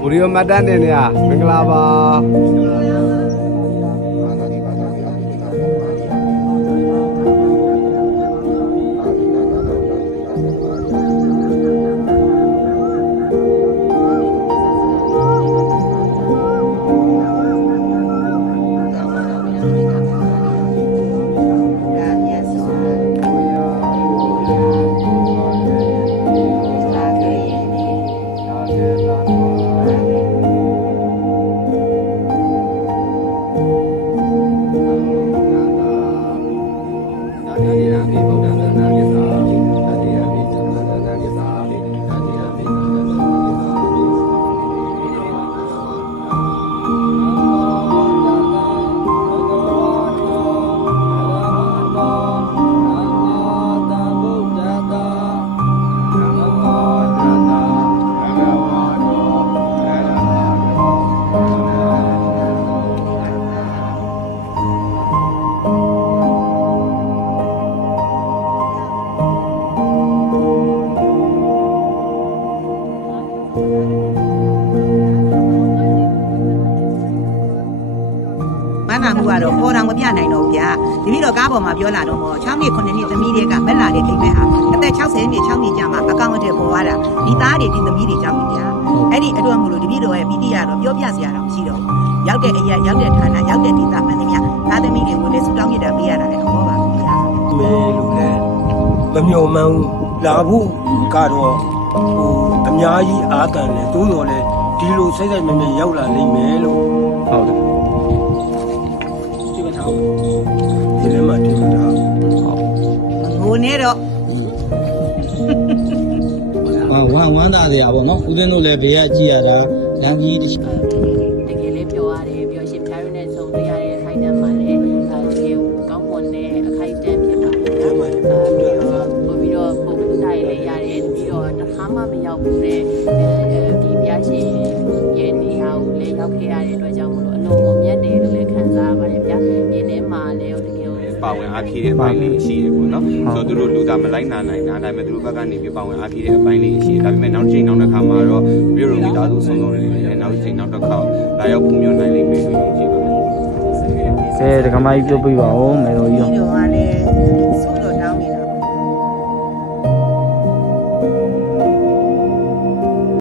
ဘူရီယိုမတ်တန်နေနေမင်္ဂလာပါတော့ပေါ်တော်မပြနိုင်တော့ဗျာဒီပြီးတော့ကားပေါ်မှာပြောလာတော့6နှစ်9နှစ်သမီးတွေကမက်လာတဲ့ခိမဲ့ဟာအသက်60နှစ်6နှစ်ကြာမှအကောင့်အထည်ပေါ်သွားတာဒီသားတွေဒီသမီးတွေကြောင့်ဗျာအဲ့ဒီအတွက်မလို့ဒီပြီးတော့ရဲ့မိတိရတော့ပြောပြစရာတော့မရှိတော့ရောက်တဲ့အရာရောက်တဲ့ဌာနရောက်တဲ့ဒေသမှန်သမျှသားသမီးတွေကိုလည်းစူတောင်းမြတ်တာပေးရတာလည်းဟောပါဗျာမဲလို့လဲမမျော်မှန်းလာဖို့ကတော့အများကြီးအားတန်တယ်သို့တော်လည်းဒီလိုစိတ်စိတ်မဲမဲရောက်လာနိုင်မယ်လို့ဟုတ်တယ်ဒီနေ့မှတင်တာဟိုနေတော့ဝမ်းသာစရာပေါ့နော်ဦးဇင်းတို့လည်းဘေးကကြည့်ရတာလမ်းကြီးတကယ်လေးပြောရတယ်ပြောရှင်ဖြားရနဲ့ဆုံတွေ့ရတဲ့အခိုက်အတန့်မှာလည်းတကယ်ကောင်းမွန်တဲ့အခိုက်အတန့်ဖြစ်ပါတယ်ပို့ပြီးတော့ပုံစံတိုင်းလေးရတယ်ပြီးတော့တစ်ခါမှမရောက်ဘူးတဲ့ဒီပြရှင်ရဲ့နေရာကိုလည်းရောက်ခဲ့ရတဲ့အတွက်ကြောင့်မလို့အလုံးမမြတ်တယ်လို့လည်းခံစားရပါတယ်ဗျာဒီထဲမှာလည်းတကယ်ပါဝင်အားဖြည့်တဲ့အပိုင်းလေးရှိတယ်ပေါ့နော်ဆိုတော့သူတို့လူသားမလိုက်နိုင်တာဒါပေမဲ့သူတို့ဘက်ကနေပြပါဝင်အားဖြည့်တဲ့အပိုင်းလေးရှိတယ်ဒါပေမဲ့နောက်တစ်ချိန်နောက်တစ်ခါမှာတော့ပြည်တော်မိသားစုဆုံးဆုံးလေးနဲ့နောက်တစ်ချိန်နောက်တစ်ခါလာရောက်ပုံမျိုးနိုင်လိမ့်မယ်လို့ယုံကြည်ပါတယ်ဒကမကြီးပြုတ်ပြပါဦးမယ်တော်ကြီးဒီတော့ကလည်း